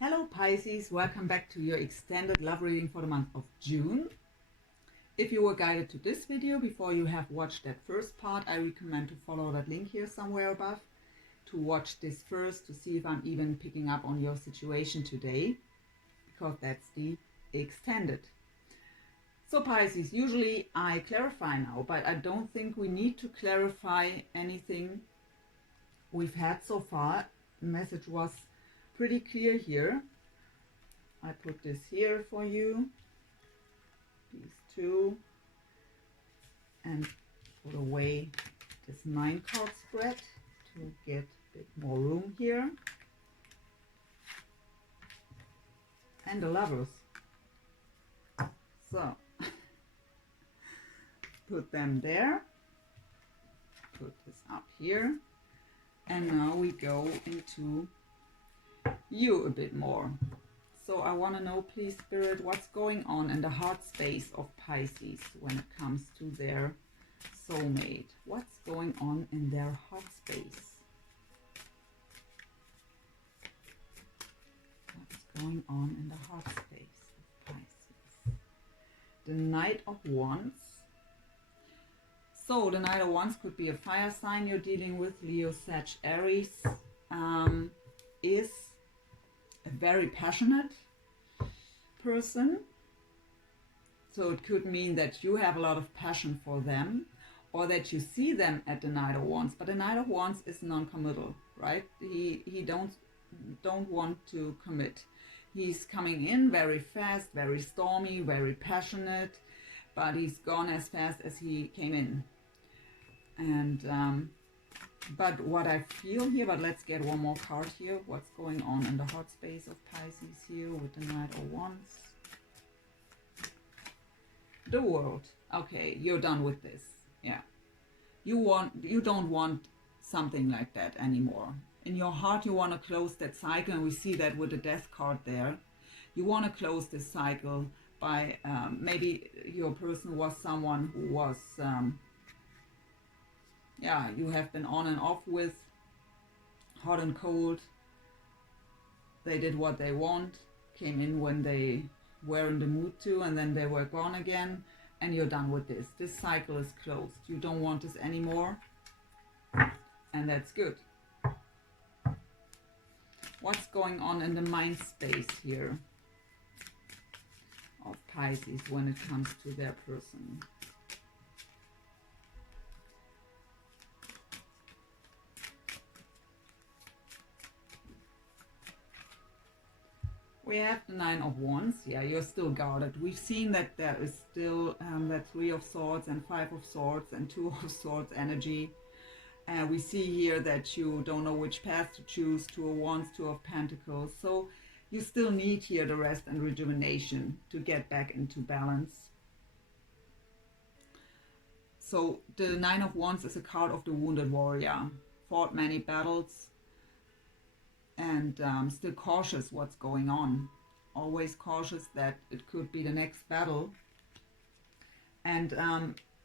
Hello Pisces, welcome back to your extended love reading for the month of June. If you were guided to this video before you have watched that first part, I recommend to follow that link here somewhere above to watch this first to see if I'm even picking up on your situation today, because that's the extended. So Pisces, usually I clarify now, but I don't think we need to clarify anything we've had so far. The message was pretty clear here. I put this here for you, these two, and put away this 9-card spread to get a bit more room here. And the Lovers. So, put them there, put this up here, and now we go into you a bit more. So I want to know, please Spirit, what's going on in the heart space of Pisces when it comes to their soulmate. What's going on in their heart space? What's going on in the heart space of Pisces? The Knight of Wands. So the Knight of Wands could be a fire sign you're dealing with. Leo, Sag, Aries is a very passionate person. So it could mean that you have a lot of passion for them, or that you see them at the Knight of Wands. But the Knight of Wands is non-committal, right? He don't want to commit. He's coming in very fast, very stormy, very passionate, but he's gone as fast as he came in. And but what I feel here, but let's get one more card here. What's going on in the heart space of Pisces here with the Knight of Wands? The World. Okay, you're done with this. Yeah. You don't want something like that anymore. In your heart, you want to close that cycle, and we see that with the Death card there. You want to close this cycle by, maybe your person was someone who was, you have been on and off with, hot and cold. They did what they want, came in when they were in the mood to, and then they were gone again, and you're done with this. This cycle is closed. You don't want this anymore, and that's good. What's going on in the mind space here of Pisces when it comes to their person? We have the 9 of Wands. Yeah, you're still guarded. We've seen that there is still that 3 of Swords and 5 of Swords and 2 of Swords energy. We see here that you don't know which path to choose. 2 of Wands, 2 of Pentacles. So you still need here the rest and rejuvenation to get back into balance. So the 9 of Wands is a card of the wounded warrior. Fought many battles, and still cautious what's going on. Always cautious that it could be the next battle. And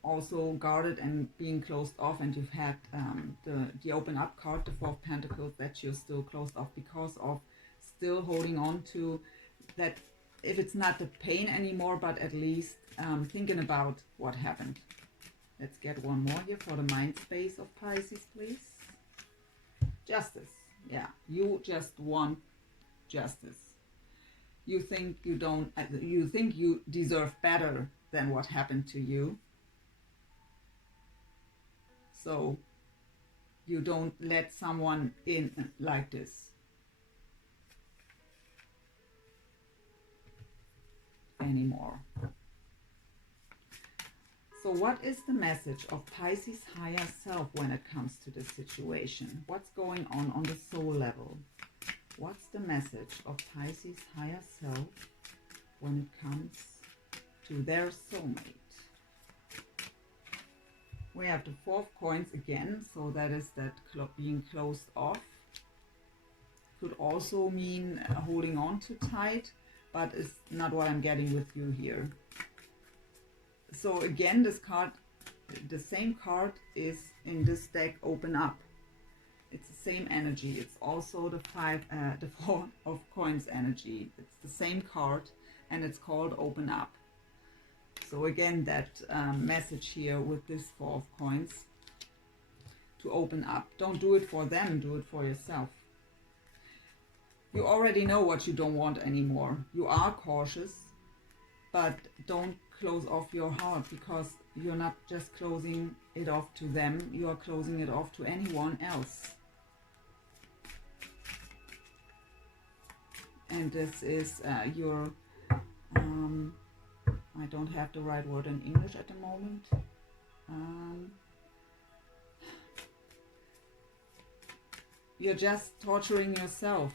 also guarded and being closed off, and you've had the open up card, the 4 of Pentacles, that you're still closed off because of still holding on to that. If it's not the pain anymore, but at least thinking about what happened. Let's get one more here for the mind space of Pisces, please. Justice. Yeah, you just want justice. You think you don't, you think you deserve better than what happened to you. So you don't let someone in like this anymore. So what is the message of Pisces' higher self when it comes to this situation? What's going on the soul level? What's the message of Pisces' higher self when it comes to their soulmate? We have the 4 of Coins again, so that is that being closed off. Could also mean holding on too tight, but it's not what I'm getting with you here. So again, this card, the same card is in this deck, Open Up. It's the same energy. It's also the Four of Coins energy. It's the same card, and it's called Open Up. So again, that message here with this Four of Coins, to open up. Don't do it for them, do it for yourself. You already know what you don't want anymore. You are cautious, but don't close off your heart, because you're not just closing it off to them, you are closing it off to anyone else. And this is your, I don't have the right word in English at the moment. You're just torturing yourself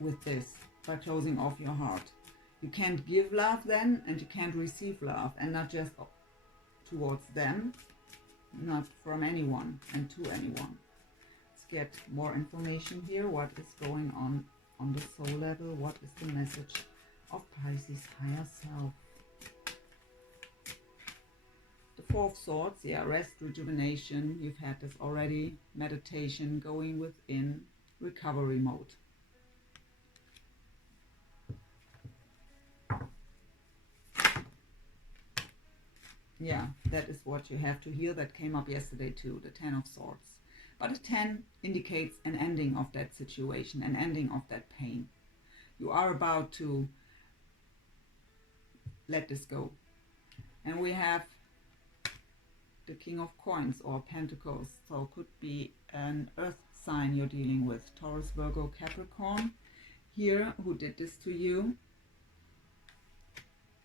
with this by closing off your heart. You can't give love then, and you can't receive love, and not just towards them, not from anyone and to anyone. Let's get more information here. What is going on the soul level? What is the message of Pisces higher self? The Four of Swords, yeah, rest, rejuvenation. You've had this already. Meditation, going within, recovery mode. Yeah, that is what you have to hear. That came up yesterday too, the Ten of Swords. But a 10 indicates an ending of that situation, an ending of that pain. You are about to let this go. And we have the King of Coins or Pentacles. So it could be an earth sign you're dealing with. Taurus, Virgo, Capricorn here, who did this to you.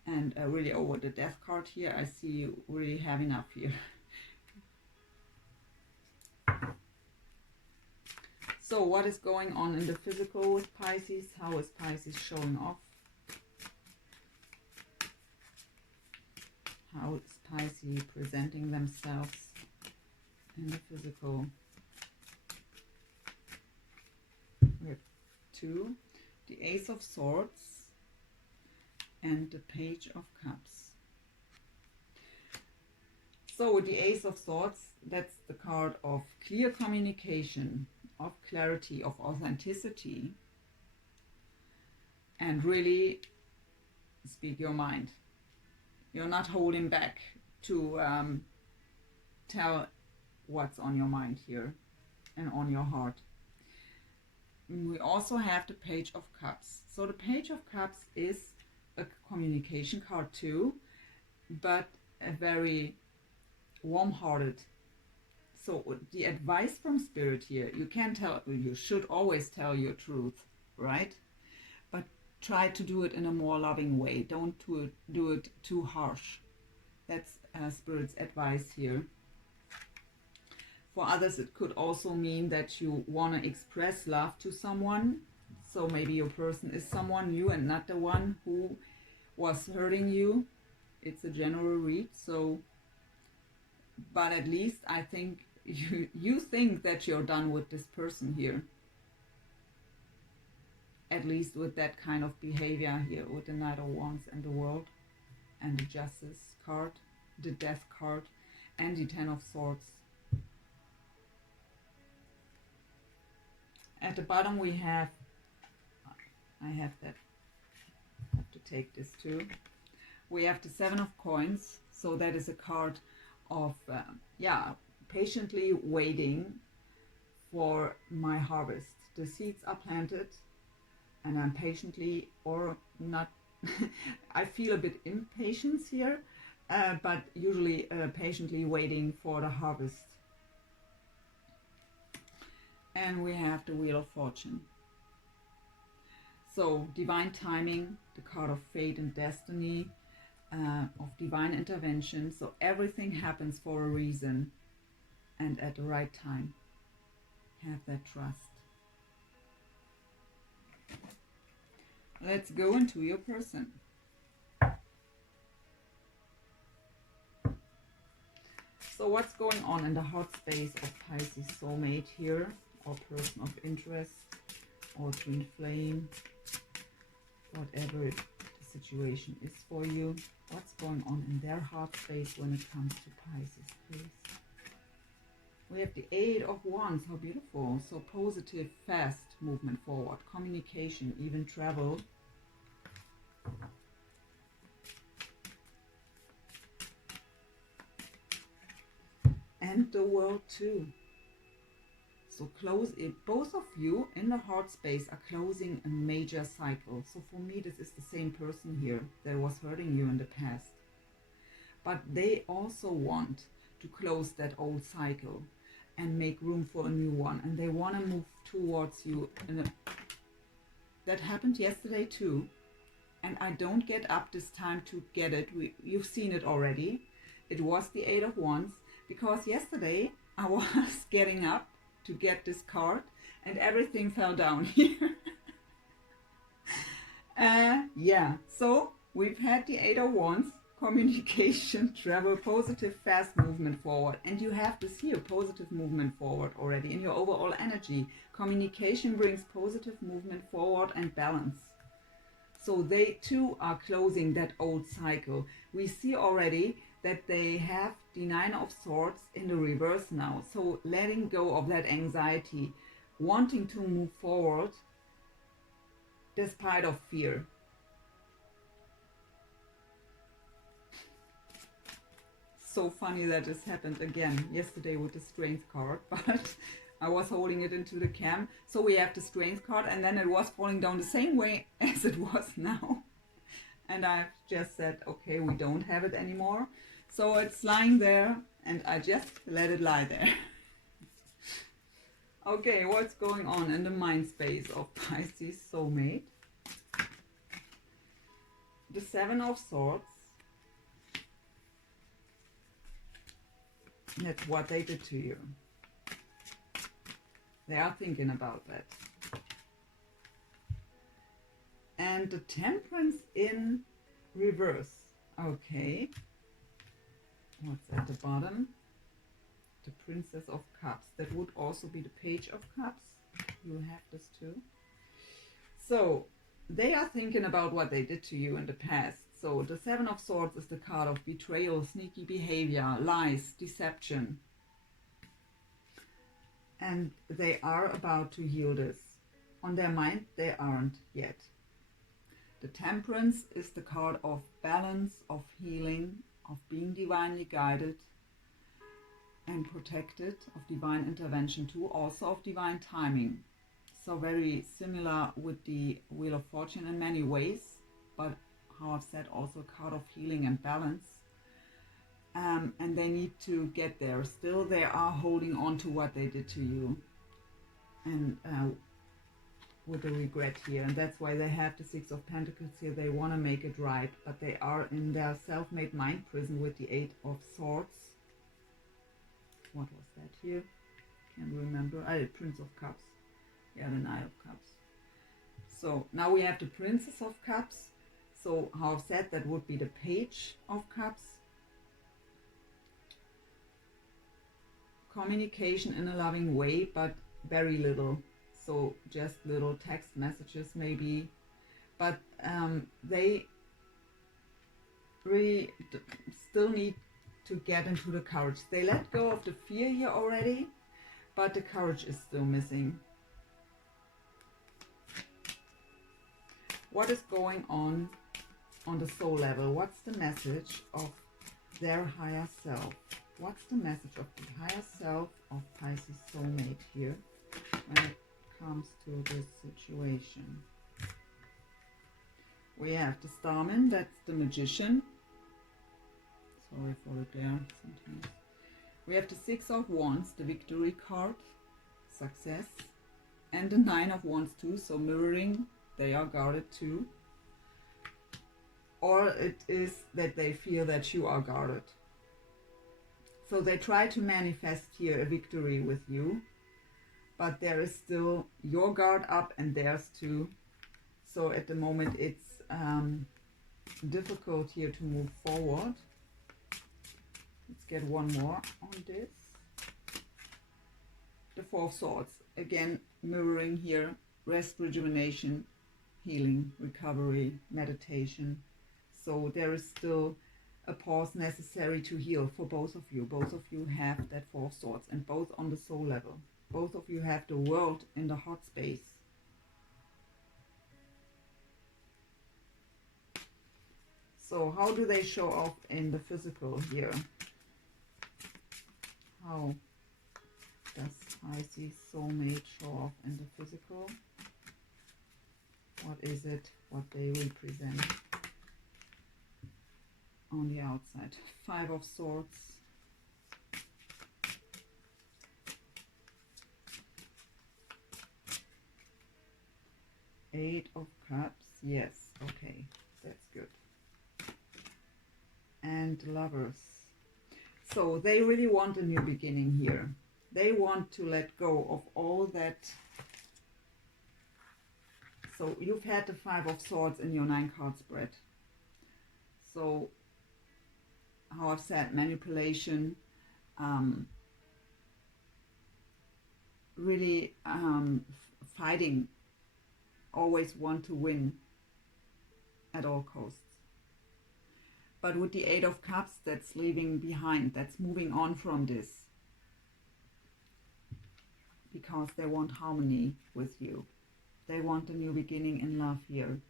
And really over the Death card here, I see you really have enough here. So what is going on in the physical with Pisces? How is Pisces showing off? How is Pisces presenting themselves in the physical? We have 2, the Ace of Swords, and the Page of Cups. So with the Ace of Swords, that's the card of clear communication, of clarity, of authenticity, and really speak your mind. You're not holding back to tell what's on your mind here and on your heart. And we also have the Page of Cups. So the Page of Cups is a communication card too, but a very warm-hearted. So the advice from Spirit here, you should always tell your truth, right? But try to do it in a more loving way. Don't do it too harsh. That's Spirit's advice here. For others, it could also mean that you want to express love to someone. So maybe your person is someone new and not the one who was hurting you. It's a general read, so, but at least I think you think that you're done with this person here. At least with that kind of behavior here, with the Knight of Wands and the World, and the Justice card, the Death card, and the Ten of Swords. At the bottom we have, I have to take this too. We have the Seven of Coins, so that is a card of, patiently waiting for my harvest. The seeds are planted, and I'm patiently, or not, I feel a bit impatience here, but usually patiently waiting for the harvest. And we have the Wheel of Fortune. So divine timing, the card of fate and destiny, of divine intervention. So everything happens for a reason and at the right time. Have that trust. Let's go into your person. So what's going on in the heart space of Pisces soulmate here, or person of interest, or twin flame, whatever the situation is for you? What's going on in their heart space when it comes to Pisces, please? We have the Eight of Wands. How beautiful. So positive, fast movement forward. Communication, even travel. And the World too. So close it. Both of you in the heart space are closing a major cycle. So for me, this is the same person here that was hurting you in the past. But they also want to close that old cycle and make room for a new one. And they want to move towards you. That happened yesterday too. And I don't get up this time to get it. You've seen it already. It was the Eight of Wands. Because yesterday I was getting up to get this card and everything fell down here. Yeah, so we've had the Eight of Wands, communication, travel, positive, fast movement forward. And you have this here, positive movement forward already in your overall energy. Communication brings positive movement forward and balance. So they too are closing that old cycle. We see already that they have the Nine of Swords in the reverse now. So letting go of that anxiety, wanting to move forward despite of fear. So funny that this happened again yesterday with the Strength card, but I was holding it into the cam. So we have the Strength card and then it was falling down the same way as it was now. And I've just said, okay, we don't have it anymore. So it's lying there and I just let it lie there. Okay, what's going on in the mind space of Pisces soulmate? The Seven of Swords. That's what they did to you. They are thinking about that. And the Temperance in reverse. Okay. What's at the bottom? The Princess of Cups. That would also be the Page of Cups. You have this too. So they are thinking about what they did to you in the past. So the Seven of Swords is the card of betrayal, sneaky behavior, lies, deception. And they are about to heal this. On their mind, they aren't yet. The Temperance is the card of balance, of healing, of being divinely guided and protected, of divine intervention too, also of divine timing. So very similar with the Wheel of Fortune in many ways, but how I've said, also a card of healing and balance. And they need to get there. Still, they are holding on to what they did to you. And with a regret here, and that's why they have the Six of Pentacles here. They want to make it right, but they are in their self-made mind prison with the Eight of Swords. What was that here? Can't remember. Prince of Cups. Yeah, the Knight of Cups. So now we have the Princess of Cups. So how I've said, that would be the Page of Cups. Communication in a loving way, but very little. So just little text messages maybe, but they really still need to get into the courage. They let go of the fear here already, but the courage is still missing. What is going on the soul level? What's the message of their higher self? What's the message of the higher self of Pisces soulmate here when it comes to this situation? We have the Starman, that's the Magician. Sorry for the glare sometimes. We have the Six of Wands, the Victory card, success. And the Nine of Wands too, so mirroring, they are guarded too. Or it is that they feel that you are guarded. So they try to manifest here a victory with you, but there is still your guard up and theirs too. So at the moment it's difficult here to move forward. Let's get one more on this. The Four of Swords, again mirroring here, rest, rejuvenation, healing, recovery, meditation. So there is still a pause necessary to heal for both of you. Both of you have that Four of Swords, and both on the soul level. Both of you have the World in the heart space. So how do they show up in the physical here? How does Pisces soulmate show off in the physical? What is it, what they represent on the outside? Five of Swords. Eight of Cups. Yes, okay, that's good. And Lovers. So they really want a new beginning here. They want to let go of all that. So you've had the Five of Swords in your 9-card spread. So how I've said, manipulation, really fighting, always want to win at all costs. But with the Eight of Cups, that's leaving behind, that's moving on from this. Because they want harmony with you. They want a new beginning in love here.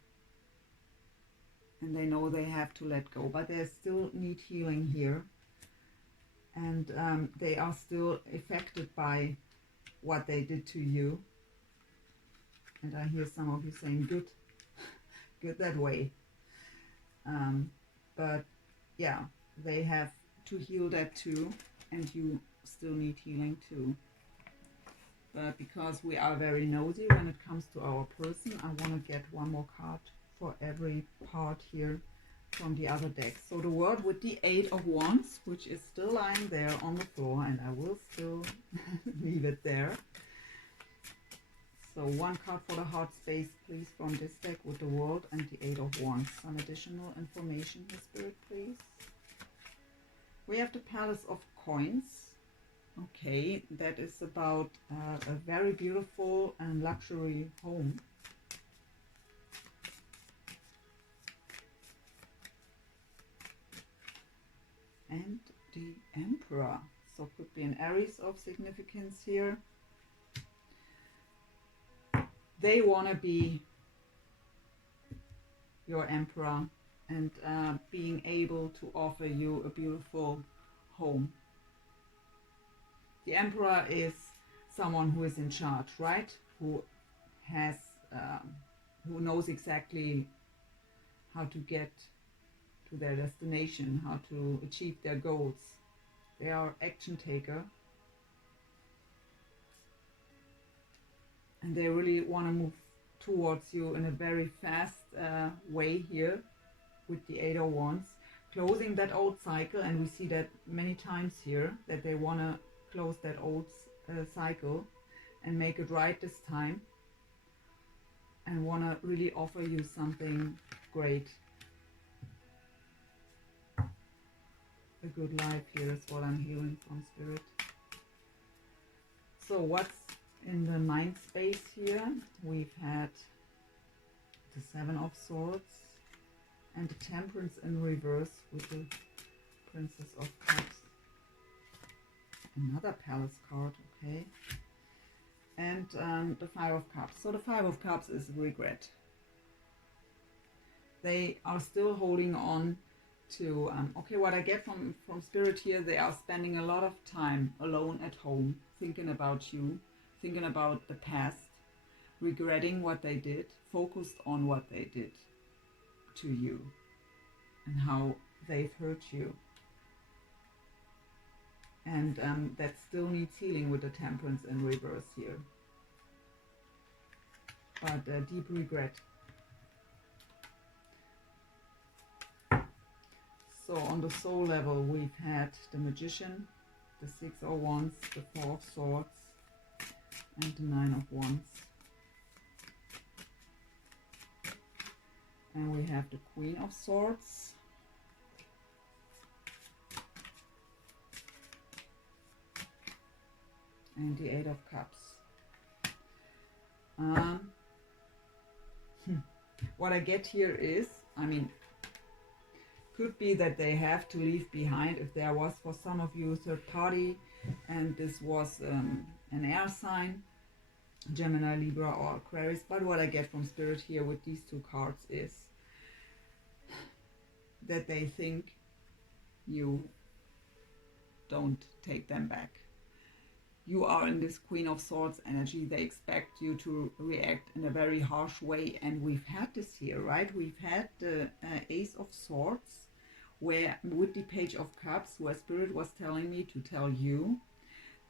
And they know they have to let go. But they still need healing here. And they are still affected by what they did to you. And I hear some of you saying, good. Good that way. But yeah, they have to heal that too, and you still need healing too. But because we are very nosy when it comes to our person, I want to get one more card for every part here from the other deck. So the World with the Eight of Wands, which is still lying there on the floor, and I will still leave it there. So one card for the heart space, please, from this deck with the World and the Eight of Wands. Some additional information here, Spirit, please. We have the Palace of Coins. Okay, that is about a very beautiful and luxury home. And the Emperor. So could be an Aries of significance here. They want to be your Emperor and being able to offer you a beautiful home. The Emperor is someone who is in charge, right? Who has, who knows exactly how to get to their destination, how to achieve their goals. They are action taker. And they really want to move towards you in a very fast way here with the Eight of Wands. Closing that old cycle, and we see that many times here, that they want to close that old cycle and make it right this time. And want to really offer you something great. A good life here is what I'm hearing from Spirit. So what's in the mind space here? We've had the Seven of Swords and the Temperance in reverse with the Princess of Cups. Another Palace card, okay. And the Five of Cups. So the Five of Cups is regret. They are still holding on to, okay, what I get from Spirit here, they are spending a lot of time alone at home, thinking about you, thinking about the past, regretting what they did, focused on what they did to you and how they've hurt you. And that still needs healing with the Temperance in reverse here. But deep regret. So on the soul level, we've had the Magician, the Six of Wands, the Four of Swords, and the Nine of Wands. And we have the Queen of Swords. And the Eight of Cups. What I get here is, I mean, could be that they have to leave behind, if there was for some of you third party and this was an air sign, Gemini, Libra or Aquarius. But what I get from Spirit here with these two cards is that they think you don't take them back. You are in this Queen of Swords energy. They expect you to react in a very harsh way. And we've had this here, right? We've had the Ace of Swords, where with the Page of Cups, where Spirit was telling me to tell you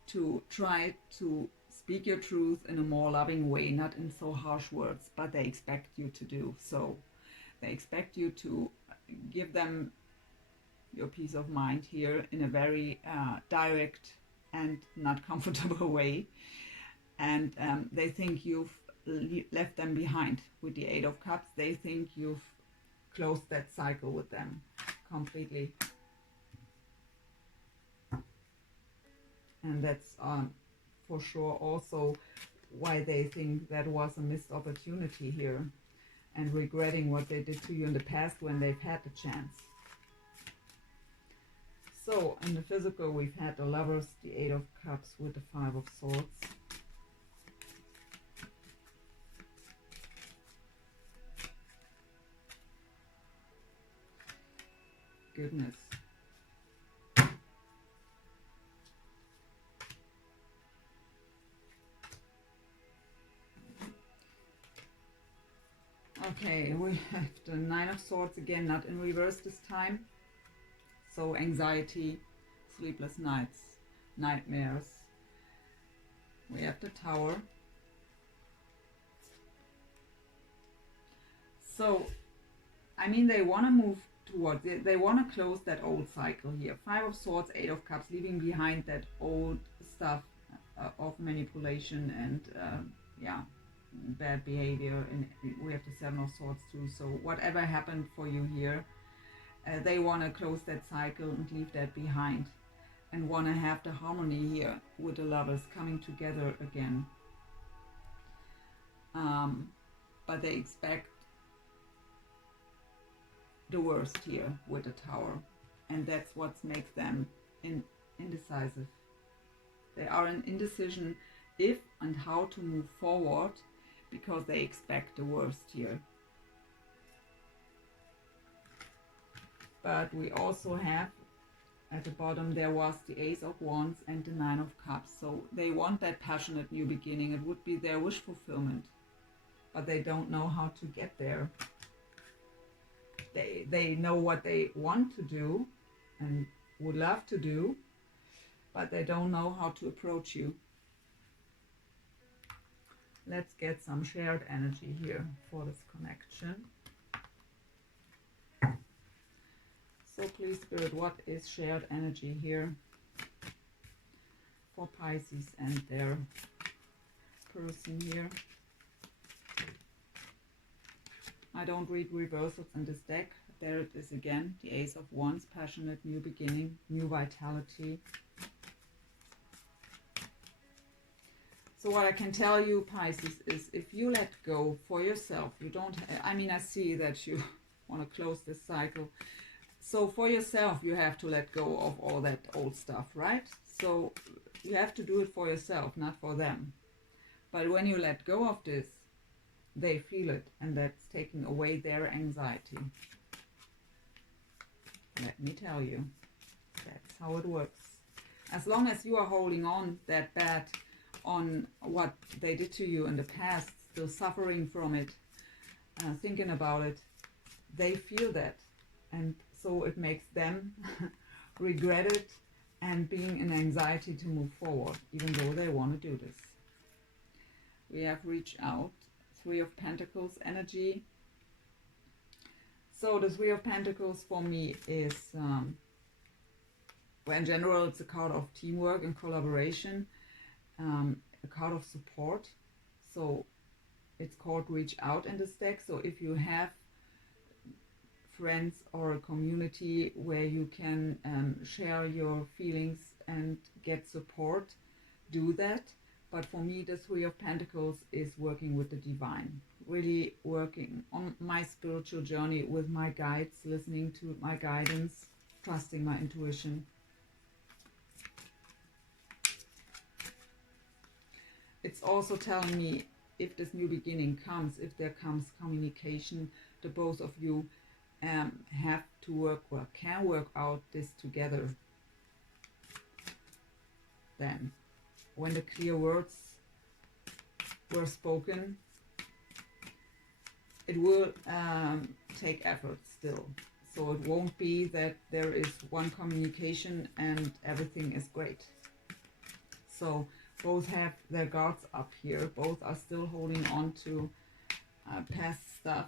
to try to speak your truth in a more loving way, not in so harsh words, but they expect you to do so. They expect you to give them your peace of mind here in a very direct and not comfortable way, and they think you've left them behind with the Eight of Cups. They think you've closed that cycle with them completely, and that's for sure also why they think that was a missed opportunity here and regretting what they did to you in the past when they've had the chance. So, in the physical, we've had the Lovers, the Eight of Cups with the Five of Swords. Goodness. Okay, we have the Nine of Swords again, not in reverse this time. So anxiety, sleepless nights, nightmares. We have the Tower. So, I mean, they want to move towards it. They want to close that old cycle here. Five of Swords, Eight of Cups, leaving behind that old stuff of manipulation and, yeah, bad behavior. And we have the Seven of Swords too. So whatever happened for you here, they want to close that cycle and leave that behind, and want to have the harmony here with the Lovers coming together again. But they expect the worst here with the Tower, and that's what makes them indecisive. They are in indecision if and how to move forward because they expect the worst here. But we also have at the bottom, there was the Ace of Wands and the Nine of Cups. So they want that passionate new beginning. It would be their wish fulfillment, but they don't know how to get there. They know what they want to do and would love to do, but they don't know how to approach you. Let's get some shared energy here for this connection. So please, Spirit, what is shared energy here for Pisces and their person here? I don't read reversals in this deck. There it is again, the Ace of Wands, passionate new beginning, new vitality. So what I can tell you, Pisces, is if you let go for yourself, you don't, I mean, I see that you want to close this cycle. So for yourself, you have to let go of all that old stuff, right? So you have to do it for yourself, not for them. But when you let go of this, they feel it, and that's taking away their anxiety. Let me tell you, that's how it works. As long as you are holding on that bad on what they did to you in the past, still suffering from it, thinking about it, they feel that. And so it makes them regret it and being in anxiety to move forward, even though they want to do this. We have reached out, Three of Pentacles energy. So the Three of Pentacles for me is, well, in general, it's a card of teamwork and collaboration, a card of support. So it's called Reach Out in this deck. So if you have friends or a community where you can share your feelings and get support, do that. But for me, the Three of Pentacles is working with the divine, really working on my spiritual journey with my guides, listening to my guidance, trusting my intuition. It's also telling me if this new beginning comes, if there comes communication, the both of you have to work or can work out this together. Then, when the clear words were spoken, it will take effort still. So it won't be that there is one communication and everything is great. So both have their guards up here. Both are still holding on to past stuff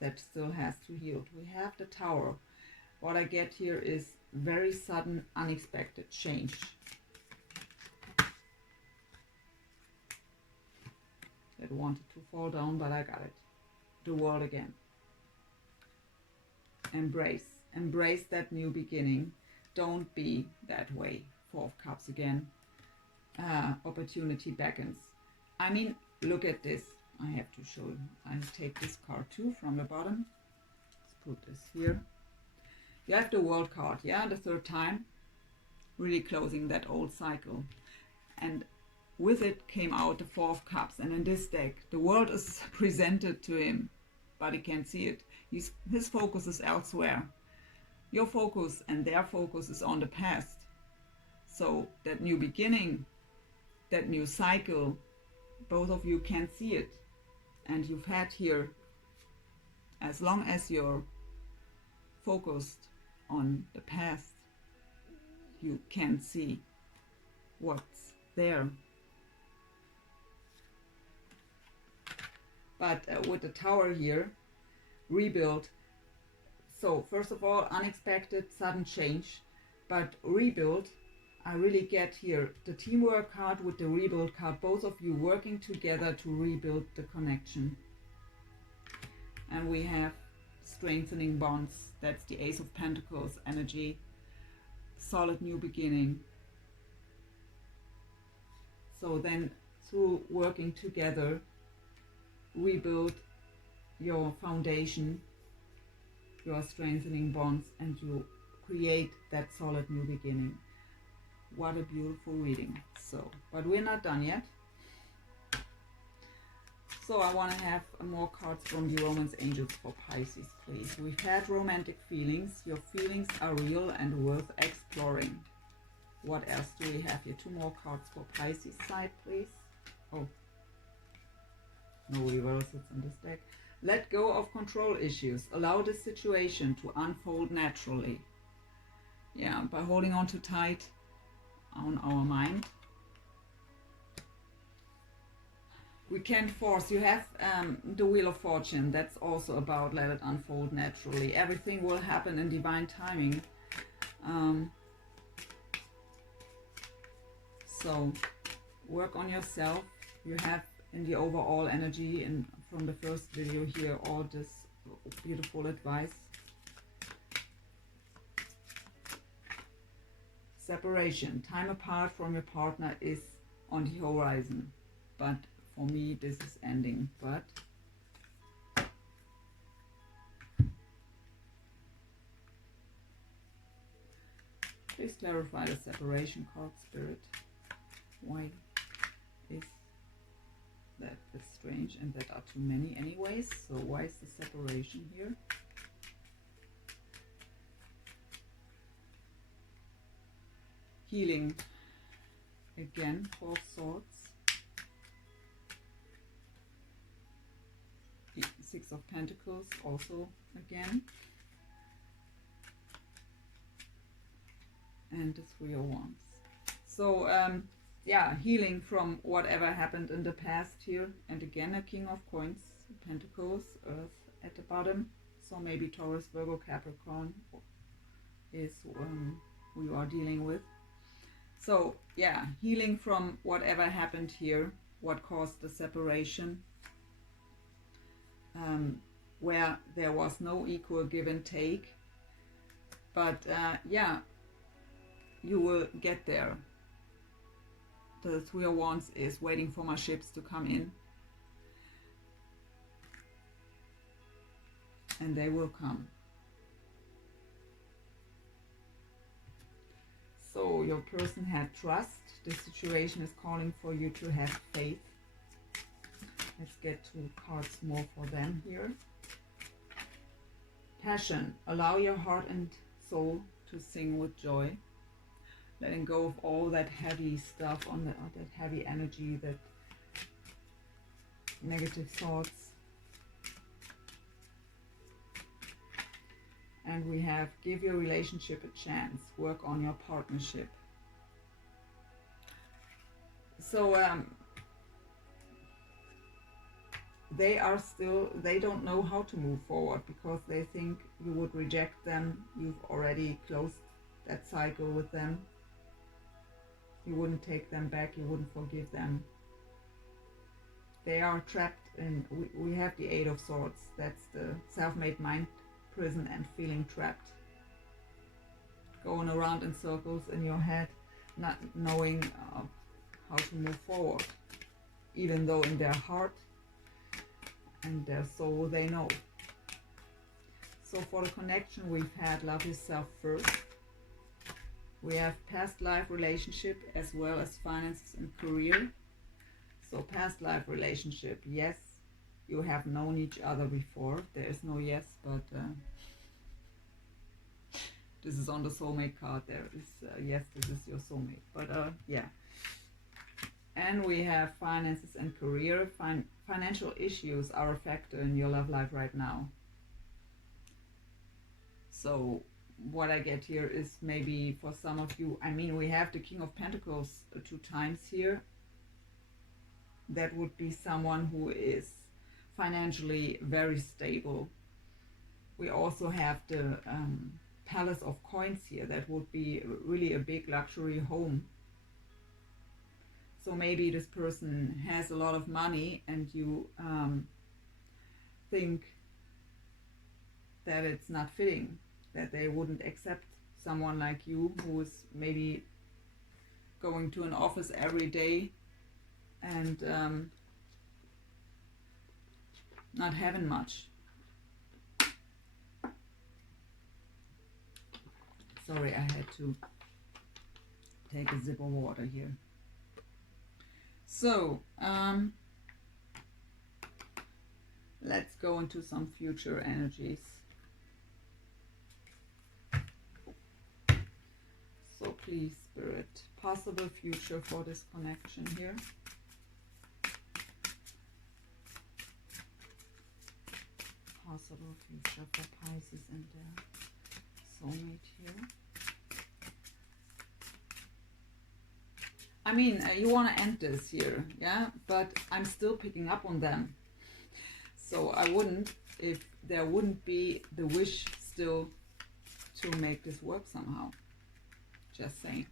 that still has to heal. We have the Tower. What I get here is very sudden, unexpected change. It wanted to fall down, but I got it. The World again. Embrace. Embrace that new beginning. Don't be that way. Four of Cups again. Opportunity beckons. I mean, look at this. I have to show you. I take this card too from the bottom. Let's put this here. You have the World card, yeah, the third time. Really closing that old cycle. And with it came out the Four of Cups. And in this deck, the world is presented to him, but he can't see it. His focus is elsewhere. Your focus and their focus is on the past. So that new beginning, that new cycle, both of you can't see it. And you've had here, as long as you're focused on the past, you can't see what's there. But with the Tower here, rebuild. So first of all, unexpected, sudden change, but rebuild. I really get here the teamwork card with the rebuild card, both of you working together to rebuild the connection. And we have strengthening bonds. That's the Ace of Pentacles energy. Solid new beginning. So then through working together, rebuild your foundation, your strengthening bonds, and you create that solid new beginning. What a beautiful reading. So, but we're not done yet. So I want to have more cards from the Romance Angels for Pisces, please. We've had romantic feelings. Your feelings are real and worth exploring. What else do we have here? Two more cards for Pisces side, please. Oh, no reversals in this deck. Let go of control issues. Allow the situation to unfold naturally. Yeah, by holding on too tight on our mind. We can't force. You have the Wheel of Fortune. That's also about let it unfold naturally. Everything will happen in divine timing. So work on yourself. You have in the overall energy and from the first video here all this beautiful advice. Separation. Time apart from your partner is on the horizon. But for me this is ending. But please clarify the separation card, Spirit. Why is that strange? And that are too many anyways. So why is the separation here? Healing. Again, Four of Swords. The Six of Pentacles also again. And the Three of Wands. So yeah, healing from whatever happened in the past here. And again, a King of Coins, Pentacles, Earth at the bottom. So maybe Taurus, Virgo, Capricorn is who you are dealing with. So yeah, healing from whatever happened here, what caused the separation, where there was no equal give and take. But yeah, you will get there. The Three of Wands is waiting for my ships to come in. and they will come. So your person had trust. The situation is calling for you to have faith. Let's get 2 cards more for them here. Passion. Allow your heart and soul to sing with joy. Letting go of all that heavy stuff, that heavy energy, that negative thoughts. And we have give your relationship a chance. Work on your partnership. So they don't know how to move forward because they think you would reject them. You've already closed that cycle with them. You wouldn't take them back. You wouldn't forgive them. They are trapped in, we have the 8 of Swords. That's the self-made mind prison and feeling trapped. Going around in circles in your head, not knowing how to move forward. Even though in their heart and their soul they know. So for the connection we've had, love yourself first. We have past life relationship as well as finances and career. So past life relationship, yes, you have known each other before. There is no yes, but this is on the soulmate card. There is yes, this is your soulmate. But yeah. And we have finances and career. Financial issues are a factor in your love life right now. So what I get here is maybe for some of you, I mean, we have the King of Pentacles 2 times here. That would be someone who is financially very stable. We also have the Palace of Coins here. That would be really a big luxury home. So maybe this person has a lot of money and you think that it's not fitting, that they wouldn't accept someone like you who is maybe going to an office every day and not having much. Sorry, I had to take a sip of water here. So, let's go into some future energies. So please, Spirit, possible future for this connection here. Possible future for Pisces and their soulmate here. I mean, you want to end this here, yeah? But I'm still picking up on them. So I wouldn't, if there wouldn't be the wish still to make this work somehow. Just saying.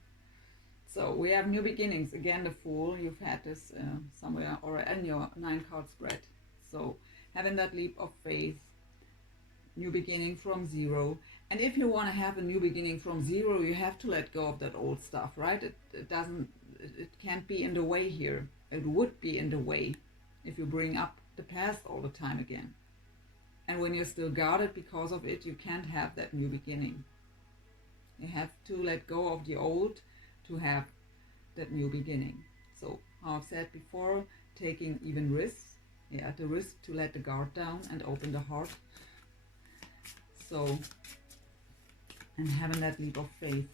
So we have new beginnings. Again, the Fool. You've had this somewhere or in your 9-card spread. So having that leap of faith, new beginning from zero. And if you want to have a new beginning from zero, you have to let go of that old stuff, right? It can't be in the way here. It would be in the way if you bring up the past all the time again. And when you're still guarded because of it, you can't have that new beginning. You have to let go of the old to have that new beginning. So, how I've said before, taking even risks. Yeah, the risk to let the guard down and open the heart. So, and having that leap of faith.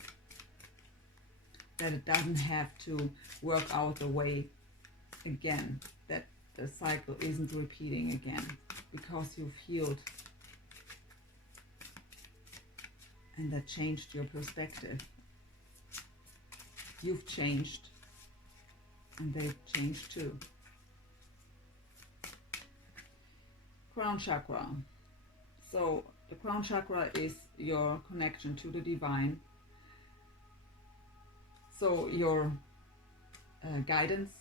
That it doesn't have to work out the way again. That the cycle isn't repeating again. Because you've healed. And that changed your perspective. You've changed. And they've changed too. Crown chakra. So the crown chakra is your connection to the divine. So your guidance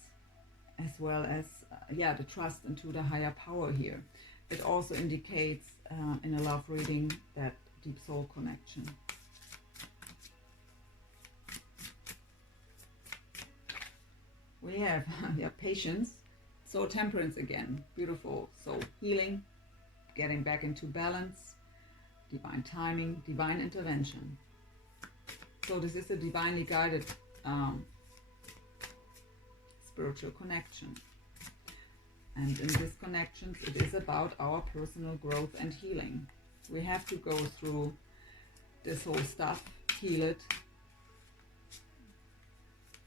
as well as the trust into the higher power here. It also indicates in a love reading that deep soul connection. We have patience. So temperance again, beautiful. So healing, getting back into balance. divine timing, divine intervention. So this is a divinely guided spiritual connection. And in this connection, it is about our personal growth and healing. We have to go through this whole stuff, heal it,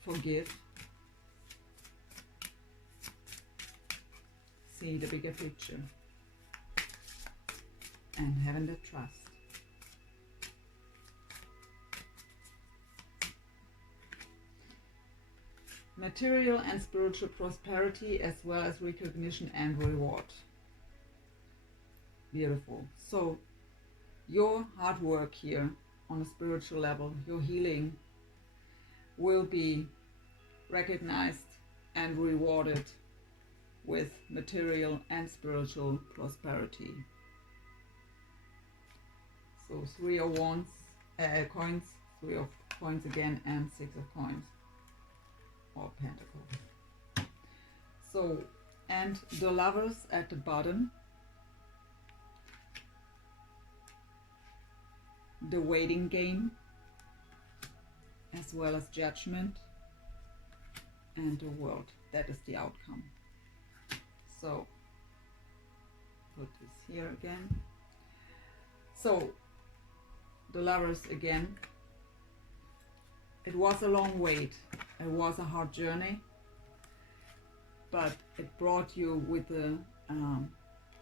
forgive, see the bigger picture, and having the trust. Material and spiritual prosperity, as well as recognition and reward. Beautiful. So your hard work here on a spiritual level, your healing, will be recognized and rewarded with material and spiritual prosperity. So 3 of wands, coins, 3 of coins again, and 6 of coins, or pentacles. So, and the lovers at the bottom, the waiting game, as well as judgment, and the world. That is the outcome. So put this here again. So the lovers again, it was a long wait, it was a hard journey, but it brought you, with the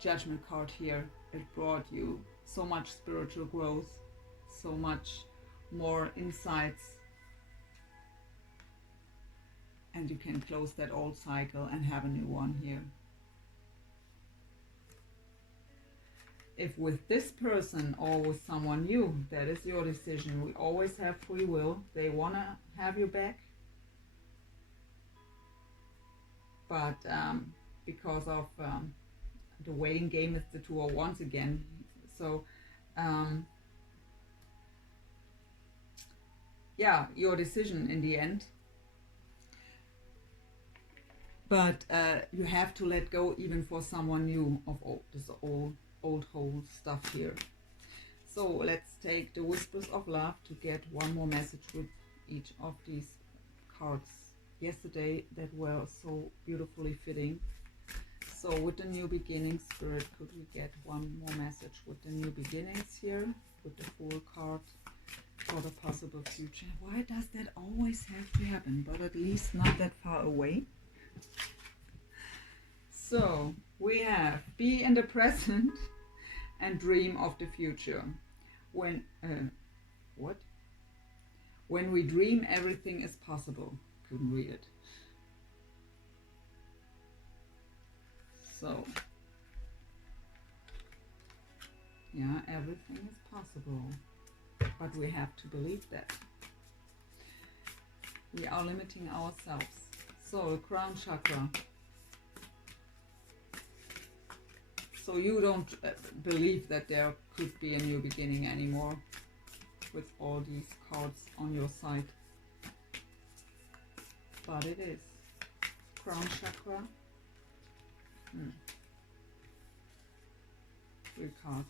judgment card here, it brought you so much spiritual growth, so much more insights, and you can close that old cycle and have a new one here. If with this person or with someone new, that is your decision. We always have free will. They want to have you back, but because of the waiting game, it's the 2 of wands again. So yeah, your decision in the end. But you have to let go even for someone new of all this old whole stuff here. So let's take the whispers of love to get one more message with each of these cards yesterday that were so beautifully fitting. So with the new beginnings, Spirit, could we get one more message with the new beginnings here, with the Fool card for the possible future? Why does that always have to happen, but at least not that far away? So we have be in the present and dream of the future. When when we dream, everything is possible. Couldn't read it. So yeah, everything is possible, but we have to believe that. We are limiting ourselves. So the crown chakra. So you don't believe that there could be a new beginning anymore with all these cards on your side. But it is. Crown chakra. 3 cards.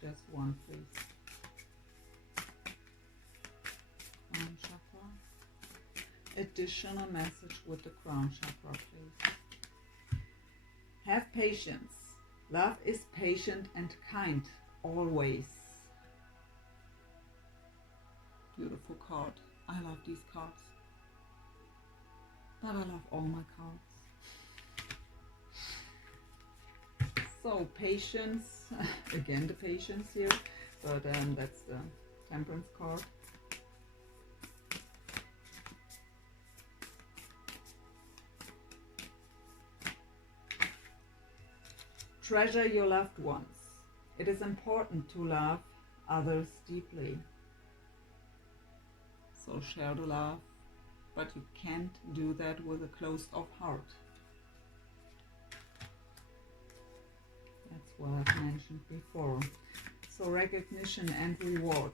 Just one, please. Crown chakra. Additional message with the crown chakra, please. Have patience. Love is patient and kind, always. Beautiful card. I love these cards. But I love all my cards. So patience, again the patience here, but that's the Temperance card. Treasure your loved ones. It is important to love others deeply. So share the love, but you can't do that with a closed-off heart. That's what I've mentioned before. So recognition and reward.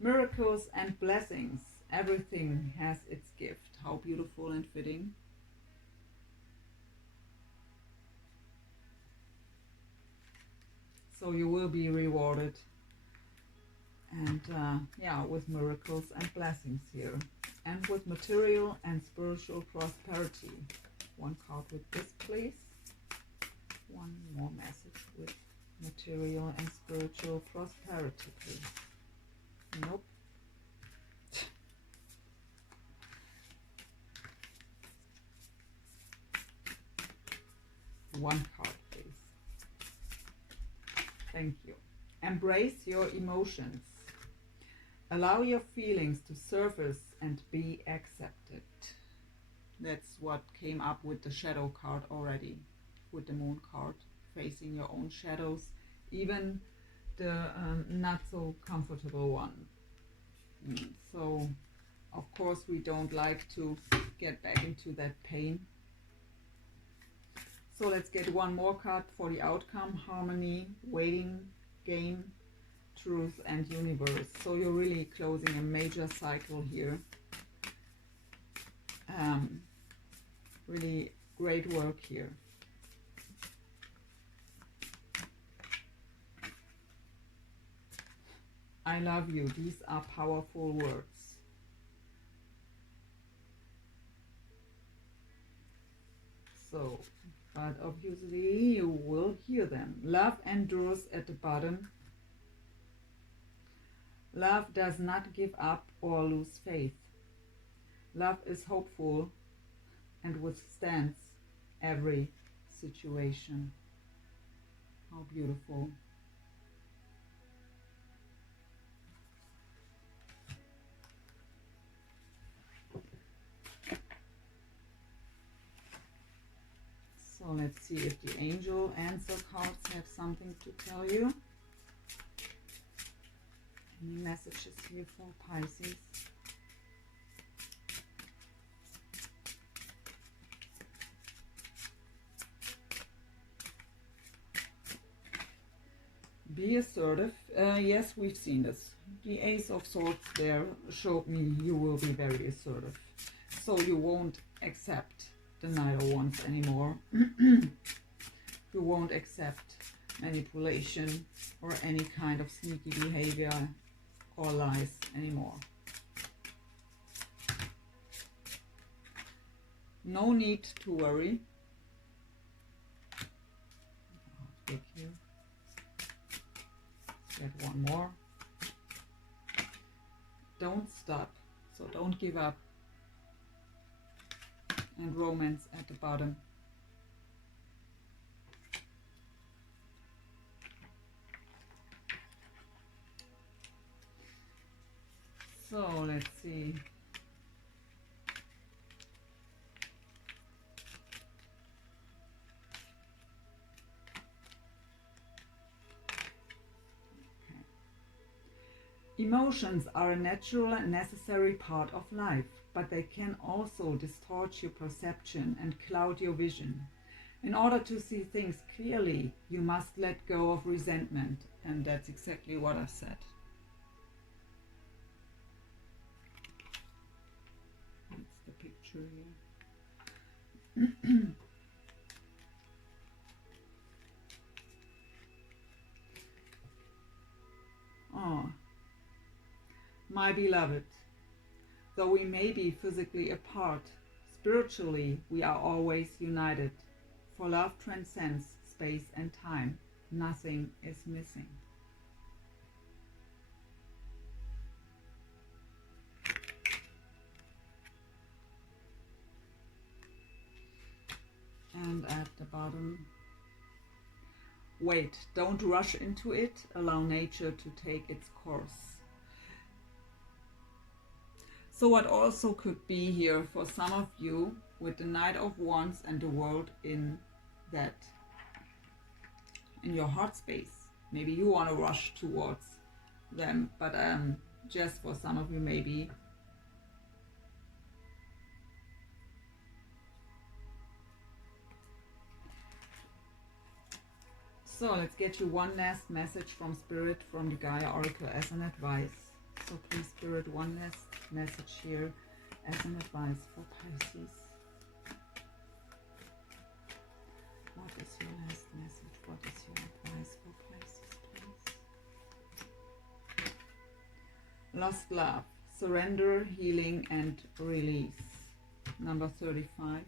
Miracles and blessings. Everything has its gift. How beautiful and fitting. So you will be rewarded. And yeah, with miracles and blessings here. And with material and spiritual prosperity. One card with this, please. One more message with material and spiritual prosperity, please. Nope. One card, please. Thank you. Embrace your emotions. Allow your feelings to surface and be accepted. That's what came up with the shadow card already, with the moon card. Facing your own shadows, even the not so comfortable one. So, of course, we don't like to get back into that pain. So let's get one more card for the outcome: harmony, waiting, game, truth, and universe. So you're really closing a major cycle here. Really great work here. I love you. These are powerful words. So, but obviously you will hear them. Love endures at the bottom. Love does not give up or lose faith. Love is hopeful and withstands every situation. How beautiful. So let's see if the angel answer cards have something to tell you. Any messages here for Pisces? Be assertive. Yes, we've seen this. The Ace of Swords there showed me you will be very assertive. So you won't accept the Knight of Wands anymore. You won't accept manipulation or any kind of sneaky behavior or lies anymore. No need to worry. Take here. Get one more. Don't stop, so don't give up. And romance at the bottom. So let's see. Emotions are a natural and necessary part of life, but they can also distort your perception and cloud your vision. In order to see things clearly, you must let go of resentment, and that's exactly what I said. That's the picture here. Oh, my beloved, though we may be physically apart, spiritually we are always united. For love transcends space and time. Nothing is missing. And at the bottom, wait, don't rush into it. Allow nature to take its course. So what also could be here for some of you with the Knight of Wands and the World in that, in your heart space. Maybe you want to rush towards them, but just for some of you maybe. So let's get you one last message from Spirit, from the Gaia Oracle as an advice. So please, Spirit, one last message here as an advice for Pisces. What is your last message? What is your advice for Pisces? Lost love, surrender, healing, and release. Number 35.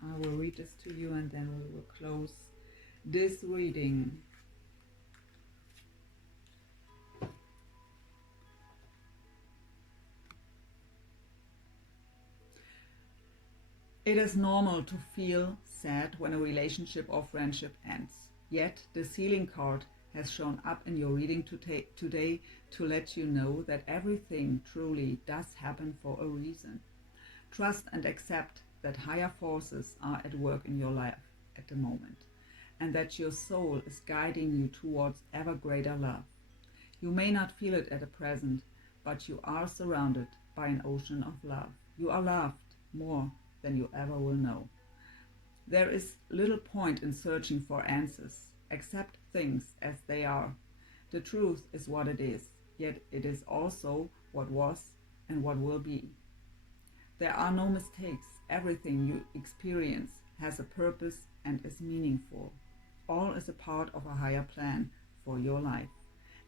I will read this to you and then we will close this reading. It is normal to feel sad when a relationship or friendship ends. Yet, the healing card has shown up in your reading today to let you know that everything truly does happen for a reason. Trust and accept that higher forces are at work in your life at the moment, and that your soul is guiding you towards ever greater love. You may not feel it at the present, but you are surrounded by an ocean of love. You are loved more than you ever will know. There is little point in searching for answers. Accept things as they are. The truth is what it is, yet it is also what was and what will be. There are no mistakes. Everything you experience has a purpose and is meaningful. All is a part of a higher plan for your life.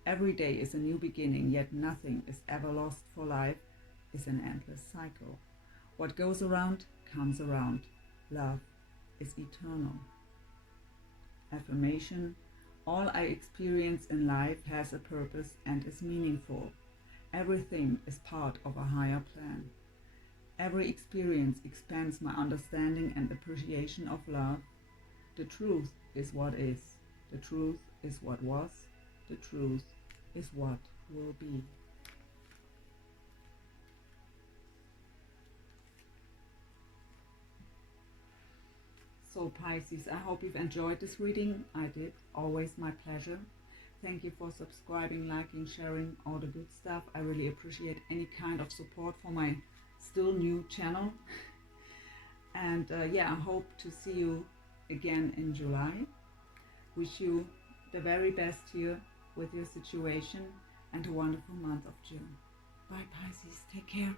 Every day is a new beginning, yet nothing is ever lost, for life is an endless cycle. What goes around comes around. Love is eternal. Affirmation: all I experience in life has a purpose and is meaningful. Everything is part of a higher plan. Every experience expands my understanding and appreciation of love. The truth is what is. The truth is what was. The truth is what will be. So Pisces, I hope you've enjoyed this reading. I did. Always my pleasure. Thank you for subscribing, liking, sharing, all the good stuff. I really appreciate any kind of support for my still new channel. And yeah, I hope to see you again in July. Wish you the very best here with your situation and a wonderful month of June. Bye Pisces. Take care.